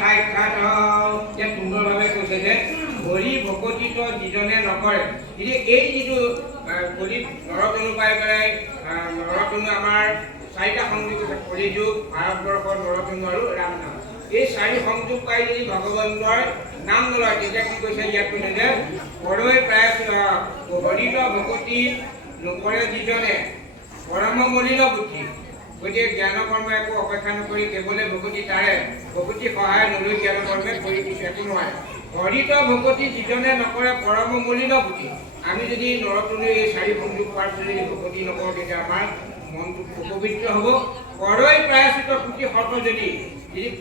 সাক্ষাৎ যে সুন্দৰভাৱে কৈছে যে হৰি ভকতিত যিজনে নকৰে গতিকে এই যিটো কলিত নৰতনু পাই পেলাই নৰতনু আমাৰ চাৰিটা সংযোগ আছে কলিযুগ ভাৰতবৰ্ষৰ নৰতনু আৰু ৰাম নাম এই চাৰি সংযোগ পাই যদি ভগৱন্তৰ নাম নলয় তেতিয়া কি কৈছে ইয়াত কৈছে যে পৰৈ প্ৰায় হৰিত ভকতি নকৰে যিজনে পৰম মলিন বুদ্ধি গতিকে জ্ঞান কৰ্ম একো অপেক্ষা নকৰি কেৱলে ভকতি তাৰে ভকতি সহায় নলৈ জ্ঞান কৰ্মে কৰি কিছু একো নোৱাৰে হৰিত ভকতি যিজনে নকৰে পৰম মলিন বুদ্ধি আমি যদি নৰতনু এই চাৰি সংযোগ পোৱাৰ পিছত যদি ভকতি নকৰোঁ তেতিয়া আমাৰ মনটো অপবিত্ৰ হ'ব পৰৈ প্ৰায়শ্চিত পুতি সৰ্প যদি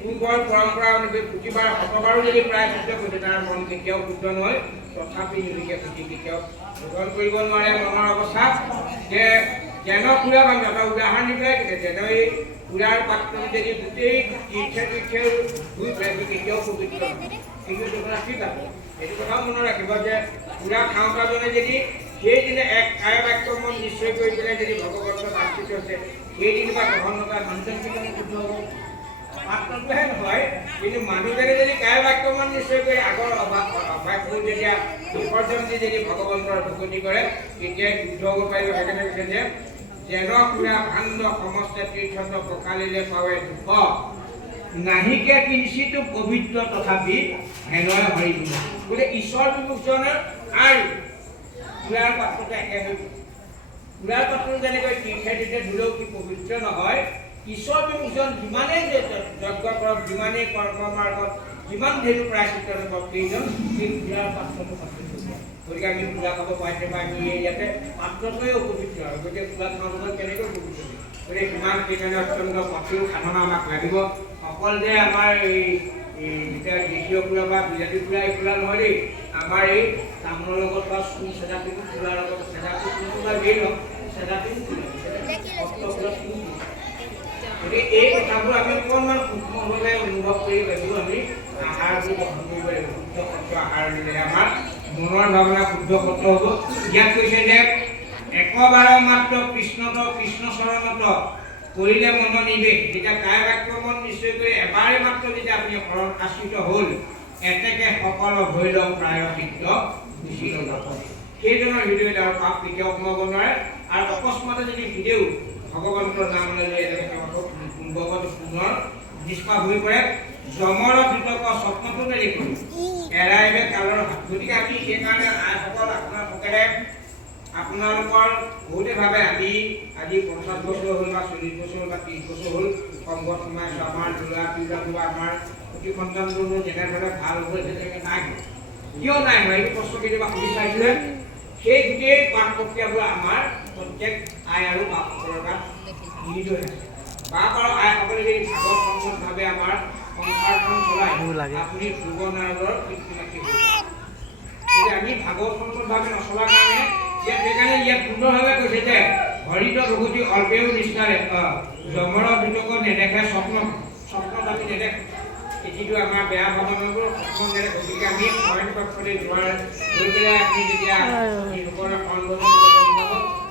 পূৰ্বৰ পৰম্পৰা অনুসৰি প্ৰতিবাৰ শতবাৰো যদি প্ৰায়শ্চিত কৰিছে তাৰ মন কেতিয়াও শুদ্ধ নহয় তথাপি নিলিখে পুতি কেতিয়াও গ্ৰহণ কৰিব নোৱাৰে মনৰ অৱস্থা যে জ্ঞান পুৰা বা এটা উদাহৰণ দি পেলাই যেনে এই পুৰাৰ পাত্ৰ যদি গোটেই তীৰ্থে ধুই পেলাই কেতিয়াও পবিত্ৰ নহয় এইটো কথা ঠিক আছে এইটো কথা মনত ৰাখিব যে পুৰা খাওঁতাজনে যদি সেইদিনা এক কায় বাক্য মন নিশ্চয় কৰি পেলাই যদি ভগৱন্তৰ আশ্ৰিত হৈছে সেইদিন বা গ্ৰহণ নকৰা মানুহজন কিমান শুদ্ধ হ'ব পাত্ৰটোহে নহয় কিন্তু মানুহজনে যদি কায় বাক্য মন নিশ্চয় কৰি আগৰ অভ্যাসবোৰ যেতিয়া বিসৰ্জন দি যদি ভগৱন্তৰ ভকতি কৰে তেতিয়াই শুদ্ধ হ'ব পাৰিব সেইকাৰণে কৈছে যে যেন পুৰা ভাণ্ড সমস্ত তীৰ্থত পকালিলে পাৱে দুখ নাহিকে কিঞ্চিতো পবিত্ৰ তথাপি হেনয় হৰি গতিকে ঈশ্বৰ বিমুখজনৰ আৰু পুৰাৰ পাত্ৰতে একে হৈ পুৰাৰ পাত্ৰ যেনেকৈ তীৰ্থে তীৰ্থে ধুলেও কি পবিত্ৰ নহয় ঈশ্বৰ বিমুখজন যিমানেই যজ্ঞ কৰক যিমানেই কৰ্ম মাৰ্গত যিমান ধেৰ প্ৰায়শ্চিত্ত নকৰক কেইজন সেই পুৰাৰ পাত্ৰটো পবিত্ৰ গতিকে আমি পুৰা খাব পাৰিছে বা আমি ইয়াতে পাত্ৰটোৱে অপবিত্ৰ আৰু গতিকে পুৰা খাওঁতে কেনেকৈ পবিত্ৰ গতিকে সিমান সেইকাৰণে অত্যন্ত কঠিন সাধনা আমাক লাগিব অকল যে আমাৰ এই যেতিয়া দ্বিতীয় পুৰা বা বিজাতি পুৰা এই পুৰা নহয় দেই আমাৰ এই তামোলৰ লগত বা চুন চেদাটিও পুৰাৰ লগত চেদাটো কোনটো বা দিয়ে ন চেদাটিও গতিকে এই কথাবোৰ আমি অকণমান সূক্ষ্মভাৱে অনুভৱ কৰি লাগিব আমি আহাৰবোৰ গ্ৰহণ কৰিব লাগিব শুদ্ধ সত্য আহাৰ দিলে আমাৰ মনৰ ভাৱনা শুদ্ধ সত্য হ'ব ইয়াত কৈছে যে একবাৰ মাত্ৰ কৃষ্ণত কৃষ্ণ চৰণত কৰিলে মন নিৱেশ যেতিয়া কায় বাক্য মন নিশ্চয় কৰি এবাৰে মাত্ৰ যেতিয়া আপুনি শৰণ আশ্ৰিত হ'ল এতেকে সকলো ভৈৰৱ প্ৰায় সিদ্ধ গুচি ল'ব সেইজনৰ হৃদয়ত আৰু পাপ কেতিয়াও সোমাব নোৱাৰে আৰু অকস্মাতে যদি হৃদয় ভগৱন্তৰ নাম লৈ এনেকৈ তেওঁলোকক পূৰ্বৱত পুনৰ নিষ্পাপ হৈ পৰে যমৰ দুটক স্বপ্নটো নেদেখোঁ এৰাইবে কালৰ গতিকে আমি সেইকাৰণে আইসকল আপোনাৰ সকলে আপোনালোকৰ বহুতে ভাবে আমি আজি 50 বছৰ হ'ল বা 40 বছৰ বা 30 বছৰ হ'ল সংঘত সোমাইছোঁ আমাৰ ল'ৰা পিলাবোৰ আমাৰ প্ৰতি সন্তানবোৰ যেনেদৰে ভাল হৈ তেনেকৈ নাই কিয় নাই হয় এই প্ৰশ্ন কেতিয়াবা সুধি চাইছিলে সেই গোটেই পাঠ প্ৰক্ৰিয়াবোৰ আমাৰ প্ৰত্যেক আই আৰু বাপসকলৰ গাত নিহিত হৈ আছে বাপ আৰু আইসকলে যদি ভাগৱত সংগতভাৱে আমাৰ সংসাৰখন চলাই আপুনি ধ্ৰুৱ নাৰদৰ কীৰ্তি আমি ভাগৱত সংগতভাৱে নচলাৰ কাৰণে সেইকাৰণে ইয়াত সুন্দৰভাৱে কৈছে যে হৰিত ভকতি অল্পেও নিষ্ঠাৰে যমৰ দুটক নেদেখে স্বপ্নত আমি নেদেখোঁ যিটো আমাৰ বেয়া ভাৱনাবোৰ সপোন নেদেখোঁ গতিকে আমি অইন পক্ষলৈ যোৱাৰ গৈ পেলাই আপুনি যেতিয়া লোকৰ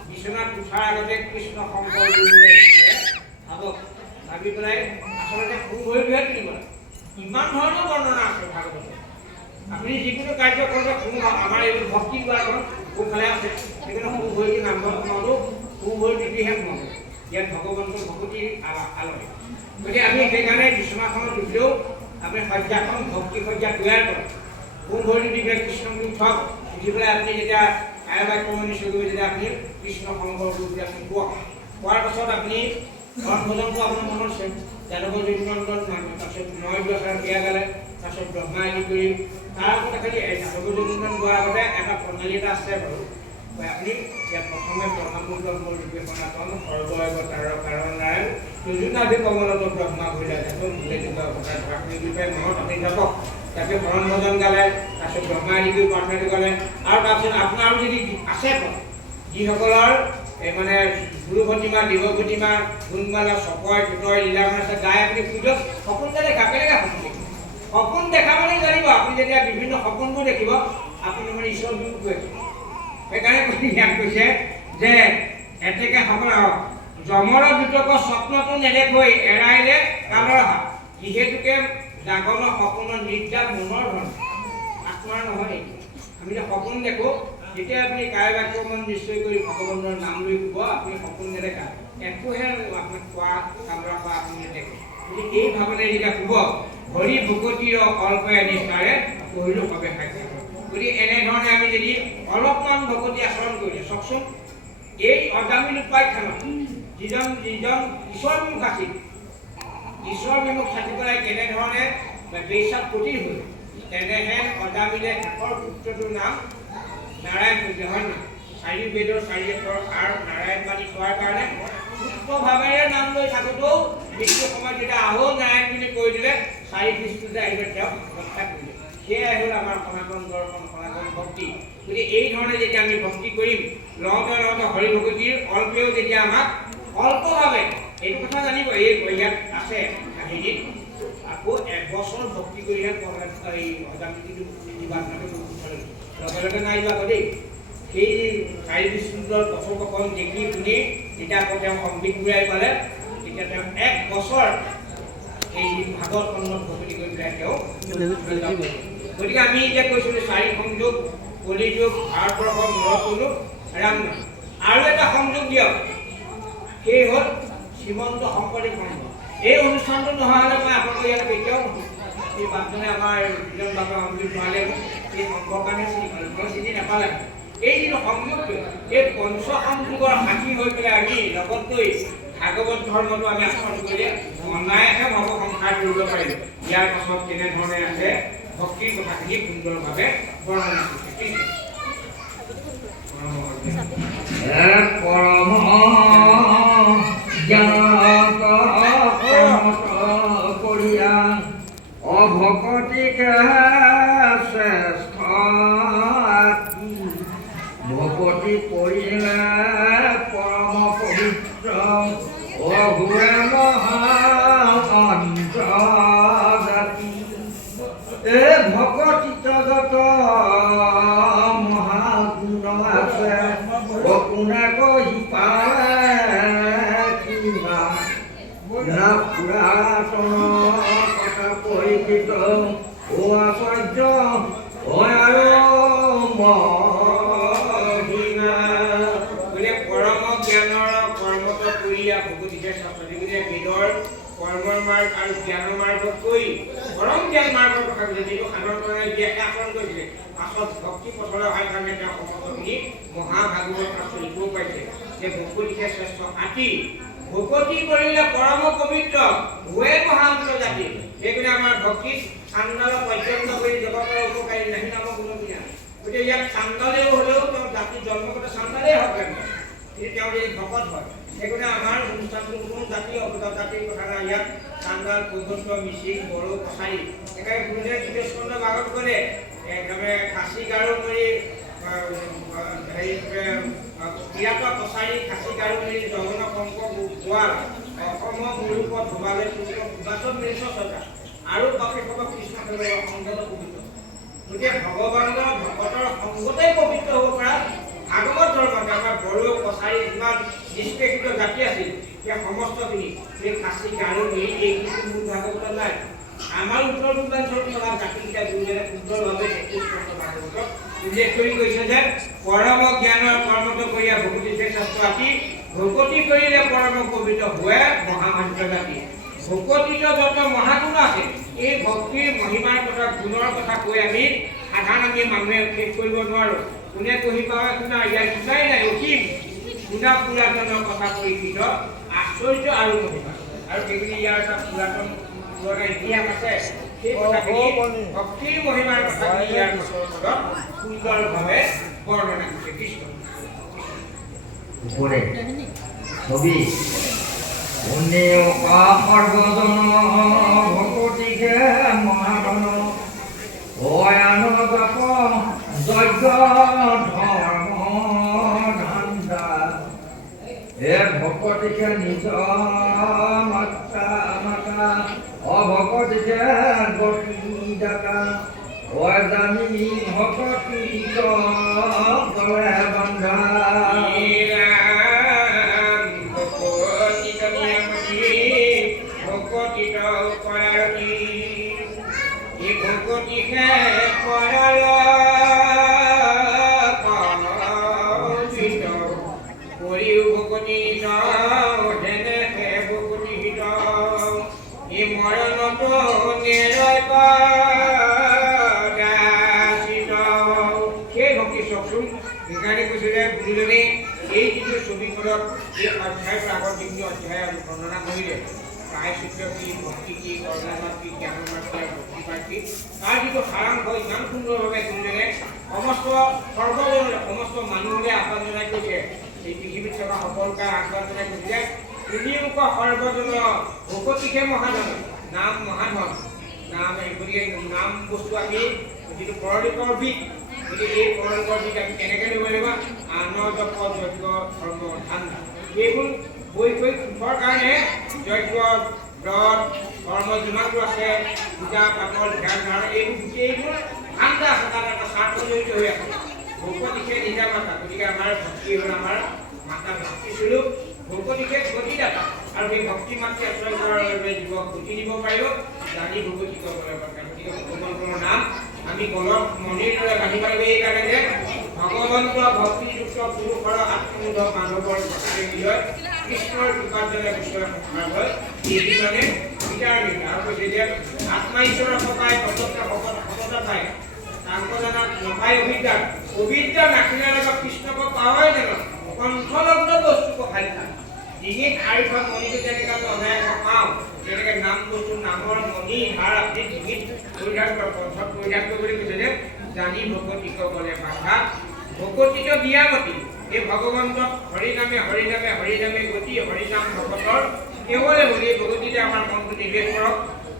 বিচনাত উঠাৰ আগতে কৃষ্ণ শংকৰ ভাবক ভাবি পেলাই আচলতে সু ভৰিটোহে কিনিব ইমান ধৰণৰ বৰ্ণনা আছে ভাগৱতত আপুনি যিকোনো কাৰ্য কৰোঁতে কোনো আমাৰ এইবোৰ ভক্তি কৰাৰ সোঁফালে আছে সেইকাৰণে সু ভৰি নামঘৰত সোমালোঁ সু ভৰি দিদিহে সোমাব ইয়াত ভগৱন্তৰ ভকতিৰ আলয় গতিকে আমি সেইকাৰণে বিচনাখনত উঠিলেও আপুনি শয্যাখন ভক্তি শয্যা তৈয়াৰ কৰক সু ভৰি দি পেলাই কৃষ্ণগুৰু উঠক উঠি পেলাই আপুনি যেতিয়া কায় বাক্য নিশ্চয় কৰি যেতিয়া আপুনি কৃষ্ণ শংকৰ গুৰুক আপুনি কোৱাৰ পাছত আপুনি ধন ভজনটো আপোনাৰ মনত আছে যাদৱ যদুনন্দন তাৰপিছত নয় দশাৰ বিয়া গালে তাৰপিছত ব্ৰহ্মা আদি কৰি তাৰ আগতে খালি যাদৱ যদুনন্দন গোৱাৰ আগতে এটা প্ৰণালী এটা আছে বাৰু আপুনি ইয়াত প্ৰথমে ব্ৰহ্মামূৰ্তন সনাতন সৰ্বতাৰ কাৰণ নাৰায়ণ যোজনাভি কমলত ব্ৰহ্মা ভৈলা যাতে মনত আপুনি যাব তাতে শৰণ ভজন গালে তাৰপিছত ব্ৰহ্মা আদি কৰি প্ৰাৰ্থনাটো গালে আৰু তাৰপিছত আপোনাৰ যদি আছে যিসকলৰ মানে গুৰু প্ৰতিমা দেৱ প্ৰতিমা গুণমালা চপয় টুটয় লীলামন আছে গাই আপুনি সুযোগ সপোন দেখা কেনেকৈ সপোন দেখা মানে জানিব আপুনি যেতিয়া বিভিন্ন সপোনবোৰ দেখিব আপুনি মানে ঈশ্বৰ বিমুখ হৈ সেইকাৰণে ইয়াত কৈছে যে এতেকে সকল যমৰ দুটক স্বপ্নটো নেদেখৈ এৰাইলে কালৰ হাত যিহেতুকে জাগৰণৰ সপোনৰ নিদ্ৰা মনৰ ধন আত্মাৰ নহয়। আমি যে সপোন দেখো, যেতিয়া আপুনি কায় বাক্য মন নিশ্চয় কৰি ভগৱানৰ নাম লৈ শুব, আপুনি সপোন নেদেখা, একোহে আপোনাক খোৱা কামৰা খোৱা আপুনি নেদেখে। গতিকে এই ভাৱনাৰে যেতিয়া শুব, হৰি ভকতিৰ অল্প নিষ্ঠাৰে কৰিলো ভাৱে খাদ্য। গতিকে এনেধৰণে আমি যদি অলপমান ভকতি আচৰণ কৰিলে, চাওকচোন এই অজামিল উপাখ্যানত যিজন ঈশ্বৰবিমুখ আছিল, ঈশ্বৰবিমুখ থাকি পেলাই কেনেধৰণে বেইছাত পতিত হ'ল, তেনেহেন অজামিলে শেষৰ পুত্ৰটোৰ নাম নাৰায়ণ পূজ্য, হয় নহয়? 4 বেদৰ 4 অক্ষৰ আৰু নাৰায়ণ বাণী কোৱাৰ কাৰণে সূক্ষ্মভাৱেৰে নাম লৈ থাকোঁতেও মৃত্যু সময়ত যেতিয়া আহো নাৰায়ণ বুলি কৈ দিলে, 4 বৃষ্টিতে আহিলে তেওঁক ৰক্ষা কৰিলে। সেয়াই হ'ল আমাৰ সনাতন দৰ্শন, সনাতন ভক্তি। গতিকে এই ধৰণে যেতিয়া আমি ভক্তি কৰিম, লওঁতে লওঁতে হৰি ভকতিৰ অল্পেও যেতিয়া আমাক অল্পভাৱে, এইটো কথা জানিব, এই ইয়াত আছে কাহিনীত, আকৌ 1 বছৰ ভক্তি কৰিহে এই অজামিলটো নিবাসনাটো লগে লগে নাই যোৱা আকৌ দেই। সেই 4 বৃষ্টিৰ কথোপকথন দেখি শুনি যেতিয়া আকৌ তেওঁ সম্বিত ঘূৰাই পালে, তেতিয়া তেওঁ 1 বছৰ এই ভাগৱত সন্মত ভক্তি কৰি পেলাই তেওঁ। গতিকে আমি এতিয়া কৈছিলোঁ 4 সংযোগ, কলিযুগ, ভাৰতবৰ্ষ, নৰকলু, ৰামনাম, আৰু এটা সংযোগ দিয়ক, সেই হ'ল শ্ৰীমন্ত শংকৰদেৱ সংঘ। এই অনুষ্ঠানটো নোহোৱা হ'লে মই আপোনালোকৰ ইয়াত কেতিয়াও এই বাপজনে আমাৰ দুজন বাপা সংযোগ নোহালে এই সংঘৰ কাৰণে চিনি নাপালে। এই যিটো সংযোগটো, এই পঞ্চ সংযোগৰ সাক্ষী হৈ পেলাই আমি লগত গৈ ভাগৱত ধৰ্মটো আমি আস্বাদন কৰিলে অনায়াসে ভৱ সংসাৰ কৰিব পাৰিম। ইয়াৰ পাছত কেনেধৰণে আছে ভক্তিৰ কথাখিনি সুন্দৰভাৱে বৰ্ণনা কৰিছে। পৰম কৰিয়া অভকতিকে শ্ৰেষ্ঠ ভকতি কৰিলে পৰম পবিত্ৰ অঘুৰে মহাজাতি। এই ভকতিত যত মহাগুণ আছে, কোনে কহি পালে কিবা পুৰাতন কথা পৰিচিত ও আচাৰ্য হয় আৰু মহিমা। বোলে পৰম জ্ঞানৰ কৰ্মত কৰিয়া ভকতিকে শাস্ত্ৰী, বোলে বেদৰ কৰ্মৰ মাৰ্গ আৰু জ্ঞানৰ মাৰ্গত কৈ পৰম জ্ঞান মাৰ্গৰ কথা কৈছে, যিটো সাধাৰণতে জীয়াকে আচৰণ কৰিছিলে। পাছত ভক্তি পথলৈ অহাৰ কাৰণে তেওঁ সমস্তখিনি মহাভাগৱত শাস্ত্ৰ লিখিব পাৰিছে যে ভকতিকে শ্ৰেষ্ঠ আতি, ভকতি কৰিলে পৰম পবিত্ৰ হুৱে মহান্ত জাতি। সেইকাৰণে আমাৰ ভক্তিত চাণ্ডাল পৰ্যন্ত কৰি জগতৰ উপকাৰী নাহি নাম গুণবিনা। গতিকে ইয়াত চাণ্ডালেও হ'লেও তেওঁ জাতিৰ জন্মগত চাণ্ডালেই হওক লাগে, কিন্তু তেওঁ যদি ভকত হয়। সেইকাৰণে আমাৰ অনুষ্ঠানটো কোনো জাতি জাতিৰ কথা নাই। ইয়াত চাণ্ডাল, বৈষ্ণৱ, মিচিং, বড়ো, কছাৰী, একেবাৰে গুৰুদেৱ কৃষ্ণ ভাগত গ'লে একেবাৰে খাচী গাৰো কৰি কিৰাত কছাৰী, খাচী গাৰো কৰি জগন কংক গোৱাল, অসমৰ মুৰুপত ধুবালে ভূবাচত মিলিছ চৰ্চা আৰু বাকী সকল কৃষ্ণ সংগত পবিত্ৰ। গতিকে ভগৱানৰ ভকতৰ সংগতেই পবিত্ৰ হ'ব পৰা ভাগৱত ধৰ্মত আমাৰ বড়ো, কছাৰী যিমান নিষ্পেষিত জাতি আছিল, সেই সমস্তখিনি সেই খাচী গাৰো মিলি এইখিনি মূল ভাগৱত নাই। আমাৰ উত্তৰ পূৰ্বাঞ্চলত থকা জাতিকেইটা গুৰুজনে সুন্দৰভাৱে 31 ভাগৱতত উল্লেখ কৰি কৈছে যে পৰম জ্ঞানৰ কৰ্মত কৰিয়া ভকতিকে শ্ৰেষ্ঠ আতি, ভকতি কৰিলে পৰম পবিত্ৰ হুৱে মহামান্ত জাতি। ভকতিত যত মহাগুণ আছে, এই ভক্তিৰ মহিমাৰ কথা, গুণৰ কথা কৈ আমি সাধাৰণ মানুহে শেষ কৰিব নোৱাৰোঁ। কোনে কহি পাৱে শুনা, ইয়াৰ ইচ্ছাই নাই অসীম শুনা পুৰাতনৰ কথা পৰিচিত আশ্চৰ্য আৰু মহিমা। আৰু সেইখিনি ইয়াৰ এটা পুৰাতন পুৰণা ইতিহাস আছে। সেই কথাখিনি ভক্তিৰ মহিমাৰ কথাখিনি ইয়াৰ পাছত সুন্দৰভাৱে বৰ্ণনা কৰিছে কৃষ্ণ। উপরে ছবি পুণ্যেয় সর্বজন ভকতিকে মহাধন অয়ান বাপ যজ্ঞ ধর্ম ধান্দা। এ ভকতিকে নিজ মাতা মাতা অভকতিকে গতি দাতা। অজামি ভকতি গলে বন্ধা। ভকতিত কৰাৰ ভকতিকে কৰাল পাচিত কৰিও ভকতি যেনেকে ভকতি হিত এই মৰণত নিৰয় পাচিত সেই ভক্তি চাওকচোন সেইকাৰণে কৈছোঁ যে গুৰুজনে এই যিটো ছবিখনত এই অধ্যায়ৰ আগৰ যিখিনি অধ্যায় আমি বৰ্ণনা কৰিলে প্ৰায়চিত্ৰ কি ভক্তি কি কৰ্ণামাত কি জ্ঞানমাত কি ভক্তিপাত কি তাৰ যিটো সাৰাংশ ইমান সুন্দৰভাৱে গুৰুজনে সমস্ত সৰ্বজনলৈ সমস্ত মানুহলৈ আহ্বান জনাই কৈছে এই পৃথিৱীত থকা সকলোকে আহ্বান জনাই কৈছে যে তুমিওক সৰ্বজন ভকতিকে মহাধন নাম মহাধন নাম গতিকে নাম বস্তু আমি যিটো পৰলোকৰ বিদ গতিকে এই পৰলোকৰ বিদ আমি কেনেকৈ ল'ব লাগিব আনন্দ পদ যজ্ঞ ধৰ্ম ধান্দা এইবোৰ বৈ সুখৰ কাৰণে যজ্ঞ ব্ৰত ধৰ্ম যিমানবোৰ আছে পূজা পাতল ধ্যান ধাৰণা এইবোৰ গোটেইবোৰ ধান্দা আছে তাত এটা স্বাৰ্থ জড়িত হৈ আছে ভকতিকে নিজা মাতা গতিকে আমাৰ ভক্তি হ'ল আমাৰ মাতা ভক্তি স্বৰূপ ভকতিকে গতিদাতা আৰু সেই ভক্তি মাতৃ আশ্ৰয় কৰাৰ বাবে জীৱক গতি দিব পাৰিব জানি ভকতি কৰিব লাগিব গতিকে ভগৱন্তৰ নাম আমি গলত মন্দিৰ দৰে বান্ধিব লাগিব এইকাৰণে যে ভগৱন্ত ভক্তিযুক্ত পুৰুষৰ আত্মবোধ মানৱৰ প্ৰকাৰে বিজয় কৃষ্ণৰ কৃপাজনে বিশ্বই সংসাৰ হয় এই মানে বিচাৰণী আৰু কৈছে যে আত্মা ঈশ্বৰৰ সপায় প্ৰচণ্ড সফলতা পায় তাংকজনাত নপায় অবিদ্যা নাখিলে কৃষ্ণক পাৱাই জানো কণ্ঠলগ্ন বস্তুক খাদ্য ডিঙিত আৰিখন মণিটো যেনেকৈ অনাই পাওঁ যেনেকৈ নাম বস্তু নামৰ মণি হাৰ আপুনি ডিঙিত পৰিধান কণ্ঠত পৰিধান কৰিবলৈ কৈছে যে জানি ভকতিক গ'লে বাধা ভকতিক বিয়ামতি এই ভগৱন্তক হৰিনামে হৰিনামে হৰিনামে গতি হৰিনাম ভকতৰ কেৱলে বুলি ভকতিতে আমাৰ মনটো নিৱেশ কৰক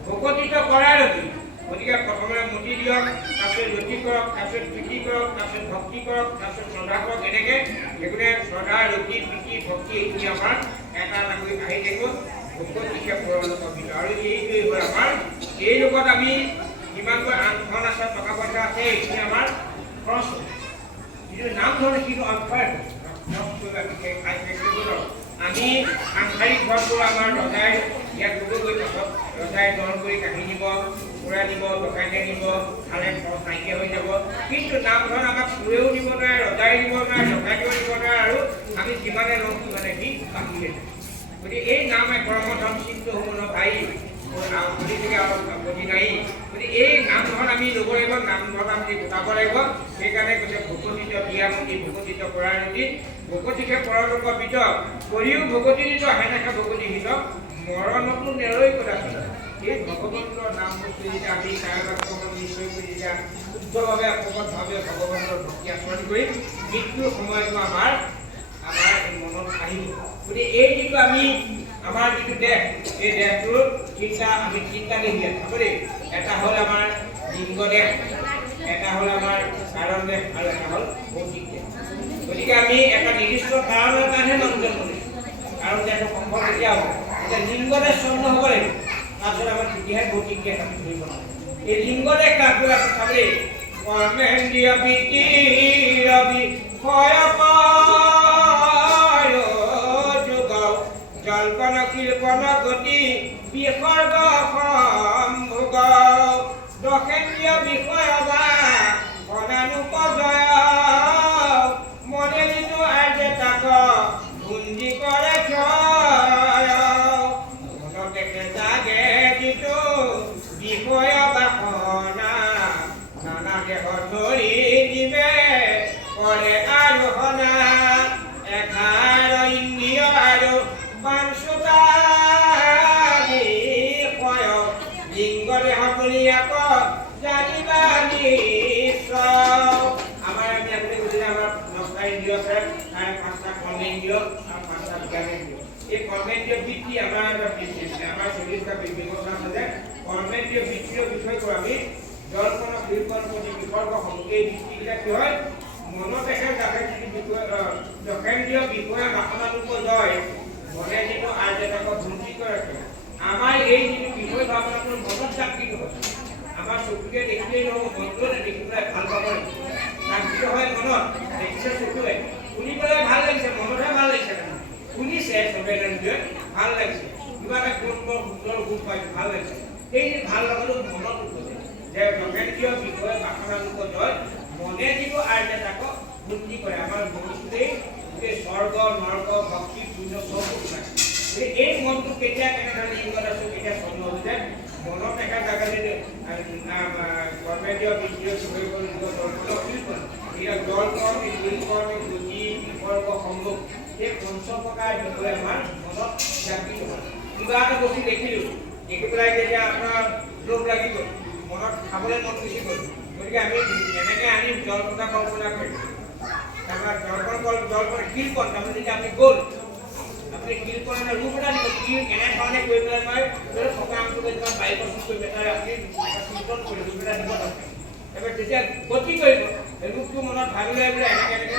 ভকতিত কৰাই ৰতি গতিকে প্ৰথমে মতি দিয়ক তাৰপিছত ৰতি কৰক তাৰপিছত প্ৰীতি কৰক তাৰপিছত ভক্তি কৰক তাৰপিছত শ্ৰদ্ধা কৰক এনেকৈ সেইকাৰণে শ্ৰদ্ধা ৰতি প্ৰীতি ভক্তি এইখিনি আমাৰ এটা কৰি আহি থাকিব ভকতিকে পৰলোক বিদ আৰু এইটোৱে হ'ল আমাৰ এই লোকত আমি যিমানবোৰ আন ধন আছে টকা পইচা আছে এইখিনি আমাৰ খৰচ হয় যিটো নাম ধৰণে কিন্তু অক্ষয় আমি সাংসাৰিক ঘৰবোৰ আমাৰ ৰজাই ইয়াত গৈ পাছত ৰজাই দল কৰি কাঢ়ি নিব পুৰা নিব ডকাইতে নিব খালে খৰচ নাইকিয়া হৈ যাব কিন্তু নাম ধৰণ আমাক চোৰেও নিব নোৱাৰে ৰজাই নিব নোৱাৰে ডকাইতেও নিব নোৱাৰে আৰু আমি যিমানে লওঁ সিমানে সি বাকী হৈ যায় গতিকে এই নাম কৰ্মধন চিন্ত হ'ব ভাই আপত্তি নাই গতিকে এই নাম ধৰণ আমি ল'ব লাগিব নাম ধৰণ আমি গোটাব লাগিব সেইকাৰণে কৈছে ভকতিত বিয়ামতি ভকতিত কৰাৰ নীতি ভকতিকে পৰলোক বিদ কৰিও ভকতি নিত সেনেকে ভকতি হিত মৰণতো নেৰৈ কদাচিত এই ভগৱন্তৰ নাম বস্তু যেতিয়া আমি কায়বাক্যমত নিশ্চয় কৰি যেতিয়া শুদ্ধভাৱে অকপটভাৱে ভগৱন্তৰ ভক্তি আচৰণ কৰি মৃত্যুৰ সময়তো আমাৰ মনত আহিব গতিকে এই যিটো আমি আমাৰ যিটো দেহ এই দেহটোৰ চিন্তা দেখি আছো দেই এটা হ'ল আমাৰ লিংগ দেহ এটা হ'ল আমাৰ কাৰণ দেহ আৰু এটা হ'ল ভৌতিক দেহ গতিকে আমি এটা নিৰ্দিষ্ট কাৰণৰ কাৰণেহে মনোজন কৰিছোঁ কাৰণ দেহটো সম্ভৱ কেতিয়া হ'ব এতিয়া লিংগ দেহ চন্দ্ৰ হ'ব লাগিব তাৰপিছত আমাৰ তেতিয়াহে ভৌতিক দেহ আমি ধৰিব নোৱাৰোঁ এই লিংগ দেহ কাকবোৰ আমি চাবলৈ কৰ্মেন্দ্ৰিয় বৃত্তি ৰবি জল্পন কীৰ্পন গতি বিসৰ্গ সম্ভোগ দশেন্দ্ৰীয় বিষয় বা অনানুপজয় মনে যিটো আৰ্যে তাক ভুঞ্জি কৰে ক্ষয় মনত দেখে জাগে যিটো বিষয় বাসনা নানা দেহ ধৰি দিবে কৰে আৰোহণা এঘাৰ ইন্দ্ৰিয় আৰু বাঞ্চুতা বিষয় লিংগ দেহ বুলি আকৌ জানিবা নিশ্চয় আমাৰ আমি আপুনি কৈছিলে আমাৰ 9টা ইন্দ্ৰিয় আছে তাৰ 5টা কৰ্মেন্দ্ৰিয় আৰু 5টা জ্ঞানেন্দ্ৰিয় এই কৰ্মেন্দ্ৰিয় বৃত্তি আমাৰ 40টা ব্যৱস্থা আছে যে কৰ্মেন্দ্ৰিয় বৃত্তিৰ বিষয়টো আমি জল্পন কীৰ্তন গতি বিসৰ্গ সম্ভোগ এই বৃত্তিবিলাক কি হয় মনত দেখে যাতে দশেন্দ্ৰীয় বিষয় বাসনানুপজয় মনে যিটো আৰ্যতাক ভুঞ্জি কৰে আমাৰ এই যিটো বিষয় ভাৱনাটোৰ মনত জাগৃত হয় আমাৰ চকুকে দেখিলেই নহ'ব মনটোৱে দেখিবলৈ ভাল পাব লাগিব জাগৃত হয় মনত দেখিছে চকুৱে শুনিবলৈ ভাল লাগিছে মনতহে ভাল লাগিছে শুনিছে চবে ভাল লাগিছে কিবা এটা গুণ বৰ সুন্দৰ গুণ পাইছে ভাল লাগিছে সেই ভাল লগাটো মনত উঠে যে ব্ৰহ্মেন্দ্ৰীয় বিষয়ে বাসনালোক জয় মনে দিব আৰ্যে তাক বুদ্ধি কৰে আমাৰ মনটোতেই গোটেই স্বৰ্গ নৰক ভক্তি পুণ্য চব ওলায় এই মনটো কেতিয়া কেনেধৰণে লিংগত আছো কেতিয়া চন্দ্ৰ হৈ যায় মনত দেখা জাগা যদি ব্ৰহ্মেন্দ্ৰীয় বিষয়ে জলকণ শিলকণ গতি বিসৰ্গ সম্মুখ এই পঞ্চপ্ৰকাৰ বিষয়ে আমাৰ মনত জাগৃত হয় কিবা এটা বস্তু দেখিলোঁ দেখি পেলাই যেতিয়া আপোনাৰ লোভ লাগি গ'ল মনত খাবলৈ মন গুচি গ'ল গতিকে আমি এনেকৈ আনি জলপতা কল্পনা কৰিম তাৰপৰা জলকণ শিলকণ তাৰমানে যেতিয়া আপুনি গ'ল আপুনি শিলকণে ৰূপ এটা দিব শিল কেনেধৰণে কৰি পেলাই মই থকা আমটোকে যিমান 5% কৰি পেলাই আপুনি চিন্তন কৰি ৰূপ এটা দিব এবাৰ যেতিয়া গতি কৰিব ৰূপটো মনত ভাবি লৈ পেলাই এনেকৈ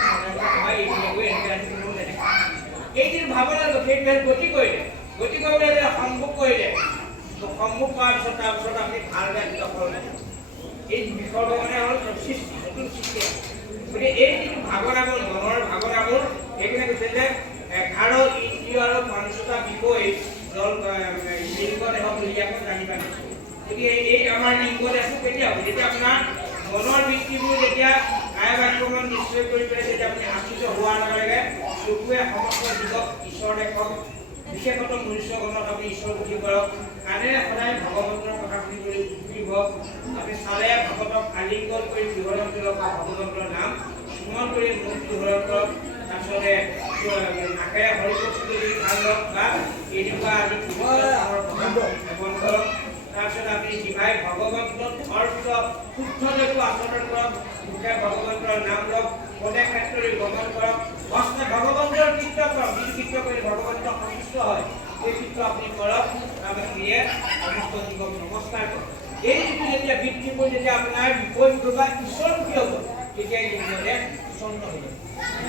হয় এইখিনি গৈ এনেকৈ আনি কোনো নেদেখে এইখিনি ভাৱনা সেইবিলাক গতি কৰিলে গতি কৰিবলৈ যে সম্ভৱ কৰিলে সম্ভৱ কৰাৰ পিছত তাৰপিছত আপুনি ভাল বেয়া দুটা ফল নাই এই বিসৰ্গ মানে হ'ল সৃষ্টি নতুন সৃষ্টি গতিকে এই যিটো ভাৱনাবোৰ মনৰ ভাৱনাবোৰ সেইখিনি কৈছে যে 11 ইন্দ্ৰিয় আৰু পঞ্চটা বিষয় লিংগ দেহ বুলি আকৌ জানিবা গতিকে এই আমাৰ লিংগ দেহটো কেতিয়া হ'ব যেতিয়া আপোনাৰ মনৰ বৃত্তিবোৰ যেতিয়া কায় বাক্যমান নিশ্চয় কৰি পেলাই যেতিয়া আপুনি আশ্চিত হোৱাৰ লগে লগে চকুৱে সমগ্ৰ জীৱক ঈশ্বৰ দেখক বিশেষত মনুষ্যগণক আপুনি ঈশ্বৰ বুজি কৰক কাণেৰে সদায় ভগৱন্তৰ কথা শুনিবলৈ উঠিব আপুনি চালে ভগতক আলিংগন কৰি বিৱৰণ কৰক ভগৱন্তৰ নাম স্মৰণ কৰি মুখ বিৱৰণ কৰক তাৰপিছতে নাকেৰে হৰিকথা যদি ভাল লওক বা এনেকুৱা আজি সেৱন কৰক তাৰপিছত আপুনি জিভাই ভগৱন্তৰ অৰ্থ শুদ্ধলৈকো আচৰণ কৰক মুখে ভগৱন্তৰ নাম লওক পদে ক্ষেত্ৰলৈ গমন কৰক হস্তে ভগৱন্তৰ কীৰ্ত কৰক যিটো কীৰ্ত কৰি ভগৱন্ত সন্তুষ্ট হয় সেই কীৰ্ত আপুনি কৰক তাৰপিছত সমস্ত জীৱক নমস্কাৰ কৰক এই যিটো যেতিয়া বৃত্তিবোৰ যেতিয়া আপোনাৰ বিপৰীত বা ঈশ্বৰমুখী হ'ব তেতিয়া লিংগদেহ চন্ন হৈ যাব